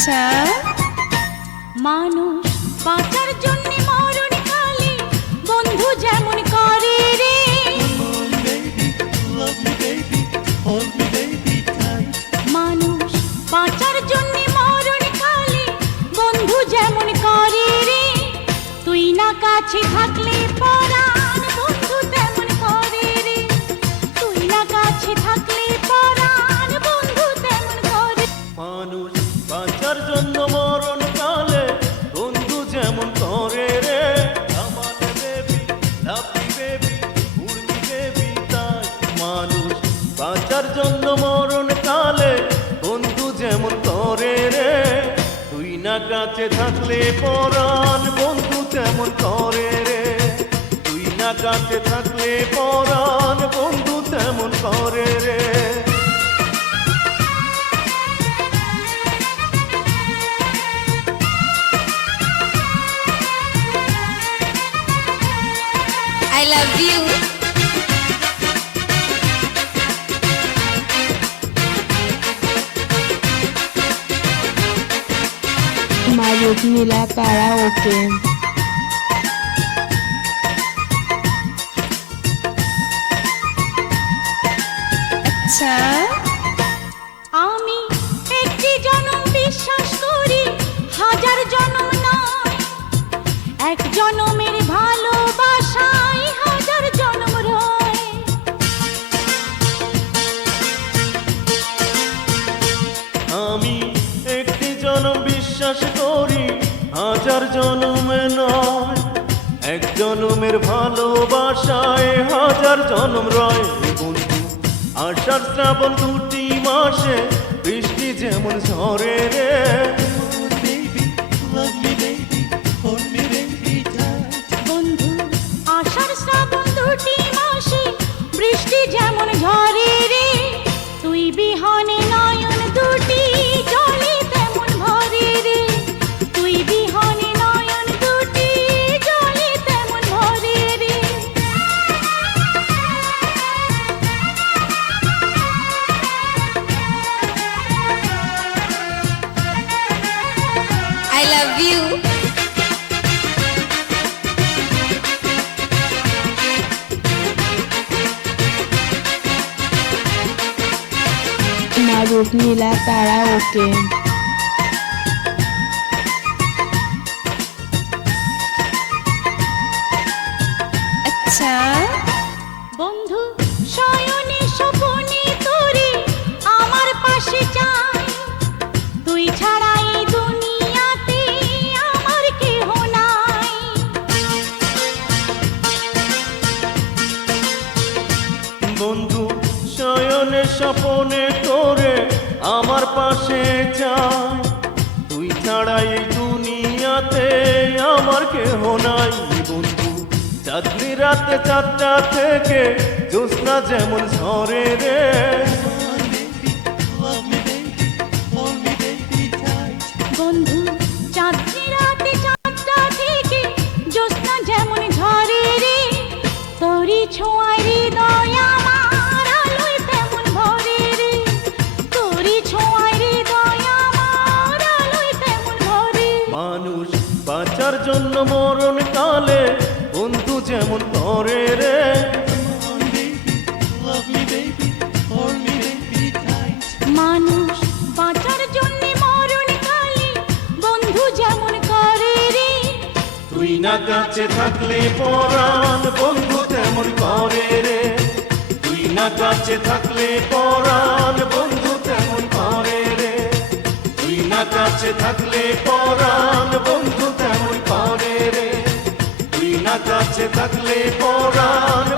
আচ্ছা, মানুষ বাঁচার জন্য মরণ কালে বন্ধু যেমন করে রে। মানুষ বাঁচার জন্য মরণ কালে বন্ধু যেমন করে রে। তুই না কাছে থাকলে পরাণ বন্ধু তেমন করে রে। তুই না কাছে থাকলে পরাণ বন্ধু তেমন করে। মানুষ বাঁচার জন্য মরণ কালে বন্ধু যেমন করে রে। আমাদের baby lovely baby Urmi baby তাই মানুষ বাঁচার জন্য মরণ কালে বন্ধু যেমন করে রে। তুই না কাছে থাকলে পরাণ বন্ধু তেমন করে রে। তুই না কাছে থাকলে পরাণ বন্ধু তেমন করে রে। I love you. Maruf Nila karaoke. আচ্ছা, আমি একটি জনম বিশ্বাস করি, হাজার জনম নয়। এক জনমের ভালোবাসায় হাজার জনম রয়। আমি একটি জনম বিশ্বাস করি, হাজার জনমে নয়। এক জনমের ভালোবাসায় হাজার জনম রয়। বন্ধু আষাঢ় শ্রাবণ দুটি মাসে বৃষ্টি যেমন ঝরে রে। বন্ধু আষাঢ় শ্রাবণ দুটি মাসে বৃষ্টি যেমন ঝরে রে। তুই বিহনে নয়ন দুটি জলে তেমন ভরে রে। তুই বিহনে নয়ন দুটি জলে তেমন ভরে রে। I love you. Maruf Nila karaoke. আচ্ছা, বন্ধু শয়নে স্বপনে তোরে আমার পাশে চাই। তুই ছাড়া এই দুনিয়াতে আমার কেহ নাই। বন্ধু শয়নে স্বপনে তোরে আমার পাশে চাই। তুই ছাড়া এই দুনিয়াতে আমার কেহ নাই। বন্ধু চাঁদনি রাতে চারটা থেকে জ্যোৎস্না যেমন ঝরে রে। বন্ধু চাঁদনি রাতে চাঁদটা থেকে জ্যোৎস্না যেমন ঝরে রে। তোরি ছোঁয়ায় হৃদয় আমার আলোয় তেমন ভরে রে। তোরি ছোঁয়ায় হৃদয় আমার আলোয় তেমন ভরে। মানুষ বাঁচার জন্য মরণ কালে বন্ধু যেমন করে রে। মানুষ বাঁচার জন্য মরণ কালে বন্ধু যেমন করে রে। তুই না কাছে থাকলে পরাণ বন্ধু তেমন করে রে। তুই না কাছে থাকলে পরাণ বন্ধু তেমন করে রে। তুই না কাছে থাকলে পরাণ বন্ধু তেমন করে রে। তুই না কাছে থাকলে পরাণ